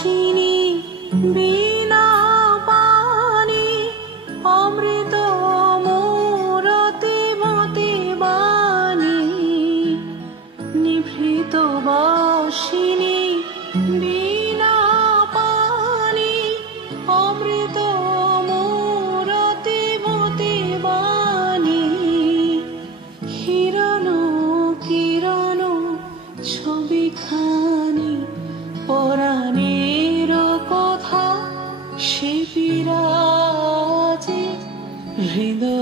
বসিনি বিনা পানি অমৃত মোরতে মতে বাণী নিভৃত বসিনি বিনা পানি অমৃত মোরতে মতে বাণী হিরণ কিরণ ছবিখানি পরাণের কথা সে বিরাজে হৃদয়